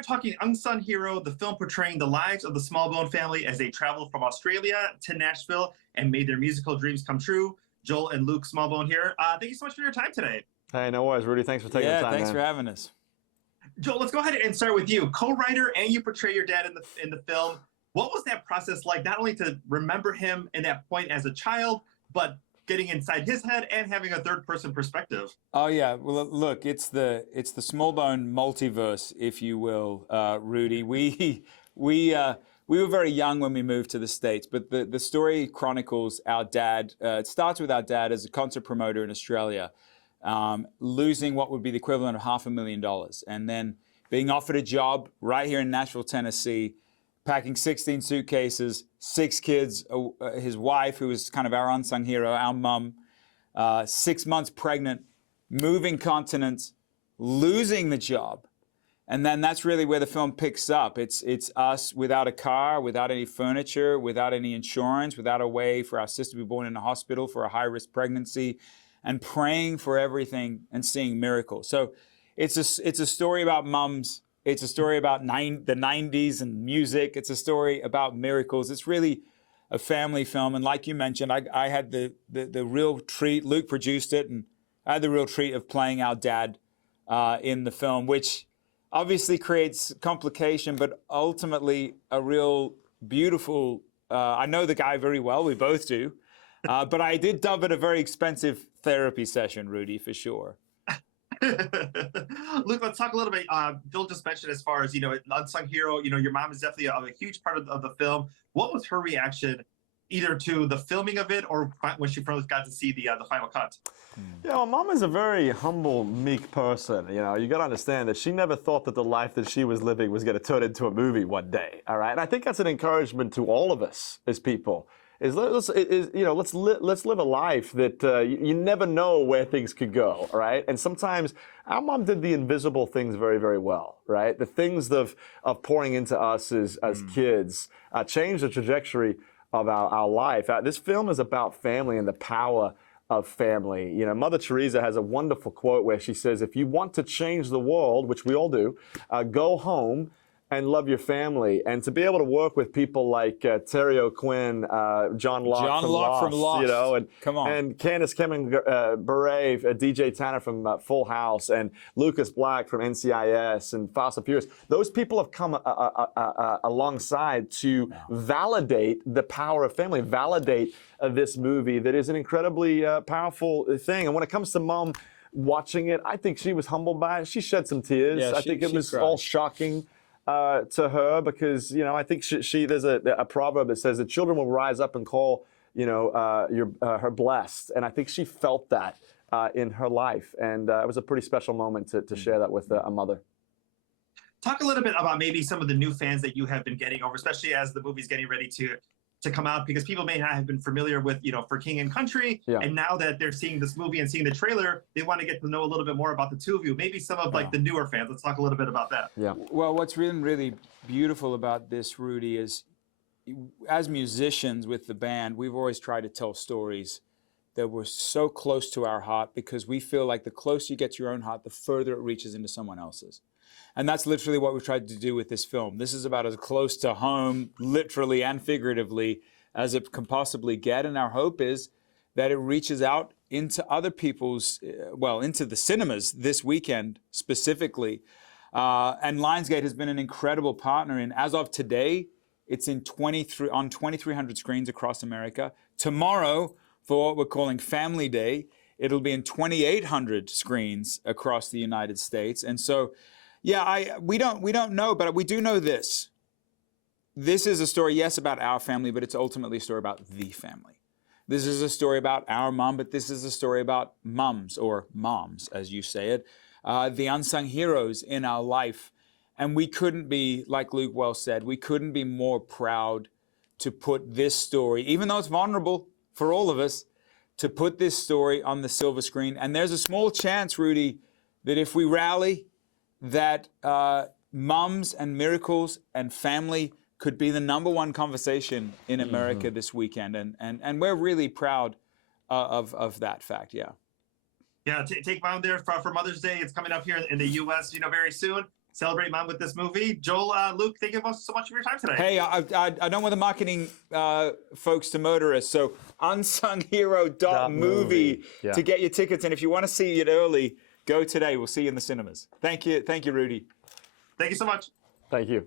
are talking Unsung Hero, the film portraying the lives of the Smallbone family as they traveled from Australia to Nashville and made their musical dreams come true. Joel and Luke Smallbone here. Thank you so much for your time today. Hey, no worries, Rudy. Thanks for taking the time, thanks man. for having us. Joel, let's go ahead and start with you. Co-writer, and you portray your dad in the film. What was that process like, not only to remember him in that point as a child, but getting inside his head and having a third-person perspective? Oh yeah, well look, it's the Smallbone multiverse, if you will, Rudy. We were very young when we moved to the States, but the story chronicles our dad. It starts with our dad as a concert promoter in Australia, losing what would be the equivalent of $500,000, and then being offered a job right here in Nashville, Tennessee, packing 16 suitcases, 6 kids, his wife, who was kind of our unsung hero, our mum, 6 months pregnant, moving continents, losing the job. And then that's really where the film picks up. It's us without a car, without any furniture, without any insurance, without a way for our sister to be born in a hospital for a high-risk pregnancy, and praying for everything and seeing miracles. So it's a story about mums. It's a story about the 90s and music. It's a story about miracles. It's really a family film. And like you mentioned, I had the real treat, Luke produced it, and I had the real treat of playing our dad in the film, which obviously creates complication, but ultimately a real beautiful, I know the guy very well, we both do, but I did dub it a very expensive therapy session, Rudy, for sure. Luke, let's talk a little bit. Bill just mentioned as far as, Unsung Hero, your mom is definitely a huge part of the film. What was her reaction either to the filming of it or when she first got to see the final cut? Mom is a very humble, meek person. You got to understand that she never thought that the life that she was living was going to turn into a movie one day, all right? And I think that's an encouragement to all of us as people. Let's live a life that you never know where things could go, all right? And sometimes our mom did the invisible things very, very well, right? The things of pouring into us as kids changed the trajectory of our life. This film is about family and the power of family. Mother Teresa has a wonderful quote where she says, if you want to change the world, which we all do, go home and love your family. And to be able to work with people like Terry O'Quinn, John Locke from Lost, and come on, and Candace Cameron Bure, DJ Tanner from Full House, and Lucas Black from NCIS, and Fast and Furious. Those people have come alongside to validate the power of family, validate this movie that is an incredibly powerful thing. And when it comes to Mom watching it, I think she was humbled by it. She shed some tears. Yeah, I think it was cried. all shocking to her, because I think she there's a proverb that says that children will rise up and call her blessed, and I think she felt that in her life, and it was a pretty special moment to share that with a mother. Talk a little bit about maybe some of the new fans that you have been getting over, especially as the movie's getting ready to come out, because people may not have been familiar with, For King and Country. Yeah. And now that they're seeing this movie and seeing the trailer, they want to get to know a little bit more about the two of you. Maybe some of the newer fans. Let's talk a little bit about that. Yeah. Well, what's really, really beautiful about this, Rudy, is as musicians with the band, we've always tried to tell stories that were so close to our heart, because we feel like the closer you get to your own heart, the further it reaches into someone else's. And that's literally what we've tried to do with this film. This is about as close to home, literally and figuratively, as it can possibly get. And our hope is that it reaches out into other people's, into the cinemas this weekend specifically. And Lionsgate has been an incredible partner in, as of today, it's on 2,300 screens across America. Tomorrow, for what we're calling Family Day, it'll be in 2,800 screens across the United States. And so, we don't know, but we do know this. This is a story, yes, about our family, but it's ultimately a story about the family. This is a story about our mom, but this is a story about mums, or moms, as you say it, the unsung heroes in our life. And we couldn't be, like Luke well said, we couldn't be more proud to put this story, even though it's vulnerable for all of us, to put this story on the silver screen. And there's a small chance, Rudy, that if we rally, that mums and miracles and family could be the #1 conversation in America this weekend. And we're really proud of that fact, Yeah, take Mom there for Mother's Day. It's coming up here in the U.S., very soon. celebrate mom with this movie. Joel, Luke, thank you so much for your time today. Hey, I don't want the marketing folks to murder us, so unsunghero.movie to get your tickets. And if you want to see it early, go today. We'll see you in the cinemas. Thank you, Rudy. Thank you so much. Thank you.